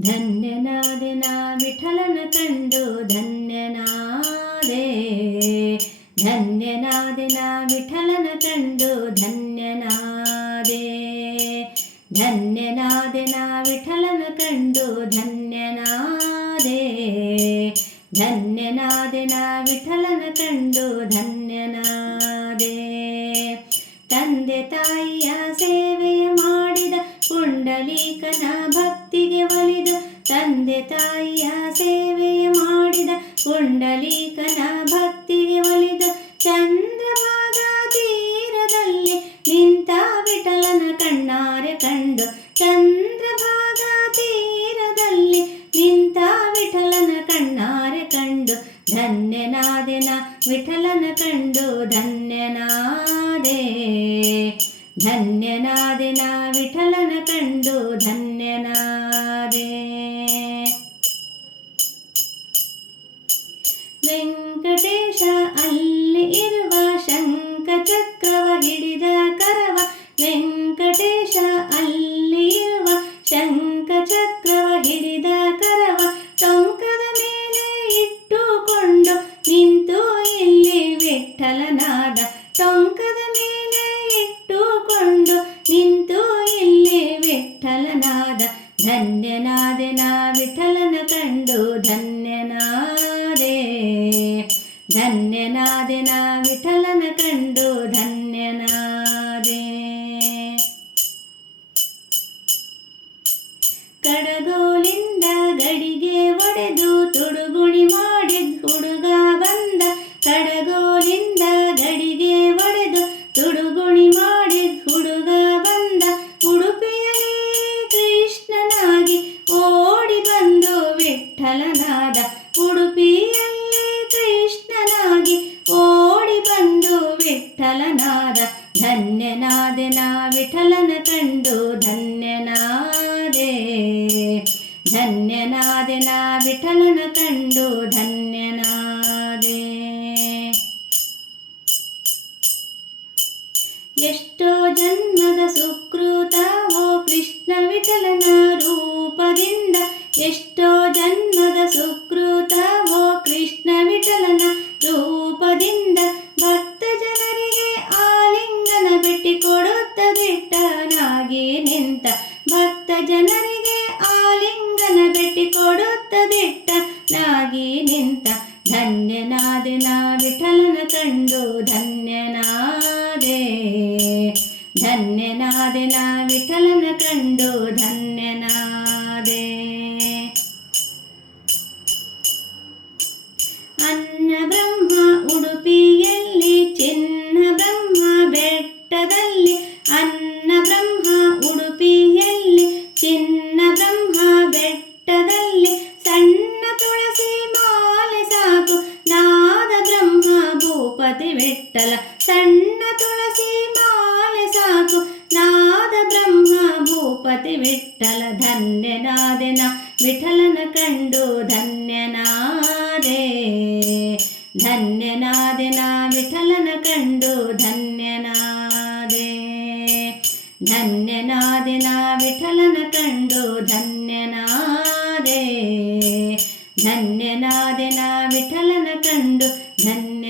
ಧನ್ಯನಾದೆ ನಾ ವಿಠಲನ ಕಂಡು ಧನ್ಯನಾದೆ. ಧನ್ಯನಾದೆ ನಾ ವಿಠಲನ ಕಂಡು ಧನ್ಯನಾದೆ. ಧನ್ಯನಾದೆ ನಾ ವಿಠಲನ ಕಂಡು ಧನ್ಯನಾದೆ. ಧನ್ಯನಾದೆ ನಾ ವಿಠಲನ ಕಂಡು ಧನ್ಯನಾದೆ. ತಂದೆ ತಾಯಿಯ ಸೇವೆಯ ಮಾಡಿದ ಪುಂಡಲೀಕನ ಒಲಿದು ತಂದೆ ತಾಯಿಯ ಸೇವೆ ಮಾಡಿದ ಪುಂಡಲೀಕನ ಭಕ್ತಿಗೆ ಒಲಿದು ಚಂದ್ರಭಾಗ ತೀರದಲ್ಲಿ ನಿಂತ ವಿಠಲನ ಕಣ್ಣಾರೆ ಕಂಡು ಚಂದ್ರಭಾಗ ತೀರದಲ್ಲಿ ನಿಂತ ವಿಠಲನ ಕಣ್ಣಾರೆ ಕಂಡು ಧನ್ಯನಾದೆನ ವಿಠಲನ ಕಂಡು ಧನ್ಯನಾದೆ. ಧನ್ಯನಾದೆನ ವಿಠಲನ ಕಂಡು ಧನ್ಯನಾದೆ ಶಂಖ ಚಕ್ರವ ಹಿಡಿದ ಕರವ ಟೊಂಕದ ಮೇಲೆ ಇಟ್ಟುಕೊಂಡು ನಿಂತು ಇಲ್ಲಿ ವಿಠಲನಾದ ಟೊಂಕದ ಮೇಲೆ ಇಟ್ಟುಕೊಂಡು ನಿಂತು ಇಲ್ಲಿ ವಿಠಲನಾದ ನಾ ವಿಠಲನ ಕಂಡು ಧನ್ಯನಾದೆ. ನಾ ವಿಠಲನ ಕಂಡು ಧನ್ಯನಾದೆ ಕಡಗೋಲಿಂದ ಗಡಿಗೆ ಒಡೆದು ತುಡುಗುಣಿ ಮಾಡಿದ್ ಹುಡುಗ ಬಂದ. ಕಡಗೋಲಿಂದ ಗಡಿಗೆ ಒಡೆದು ತುಡುಗುಣಿ ಮಾಡಿದ್ ಹುಡುಗ ಬಂದ. ಉಡುಪಿಯಲ್ಲಿ ಕೃಷ್ಣನಾಗಿ ಓಡಿ ಬಂದು ವಿಠಲನಾದ. ಉಡುಪಿಯಲ್ಲಿ ಕೃಷ್ಣನಾಗಿ ಓಡಿ ಬಂದು ವಿಠಲನಾದ. ಧನ್ಯನಾದೆ, ನಾ ವಿಠಲನ ಕಂಡು ಧನ್ಯನಾದೆ. ಎಷ್ಟೋ ಜನ್ಮದ ಸುಕೃತವೋ ಕೃಷ್ಣ ವಿಠಲನ ರೂಪದಿಂದ ಎಷ್ಟೋ ಜನ್ಮದ ಸುಕೃತ, ಓ ಕೃಷ್ಣ ವಿಠಲನ ರೂಪದಿಂದ ಭಕ್ತ ಜನರಿಗೆ ಆಲಿಂಗನ ಬಿಟ್ಟಿ ಕೊಡುತ್ತ ಬಿಟ್ಟನಾಗಿ ನಿಂತ ಭಕ್ತ ಜನರಿಗೆ ಆಲಿಂಗನ ಭೇಟಿ ನಾಗಿ ನಿಂತ ಧನ್ಯನಾದೆ ನಾ ವಿಠಲನ ಕಂಡು ಧನ್ಯನಾದೆ. ಧನ್ಯನಾದೆ ನಾ ವಿಠಲನ ಕಂಡು భూపతి విట్టల ಸಣ್ಣ ತುಳಸಿ ಮಾಲೆ ಸಾಕು ನಾದ ಬ್ರಹ್ಮ ಭೂಪತಿ ವಿಠಲ ಧನ್ಯನಾದೆನ ವಿಠಲನ ಕಂಡು ಧನ್ಯನಾದೆ ಧನ್ಯನಾದೆನ ವಿಠಲನ ಕಂಡು ಧನ್ಯನಾದೆ ಧನ್ಯನಾದೆನ ವಿಠಲನ ಕಂಡು ಧನ್ಯನಾದೆ ಧನ್ಯನಾದೆನ ವಿಠಲನ ಕಂಡು ಧನ್ಯ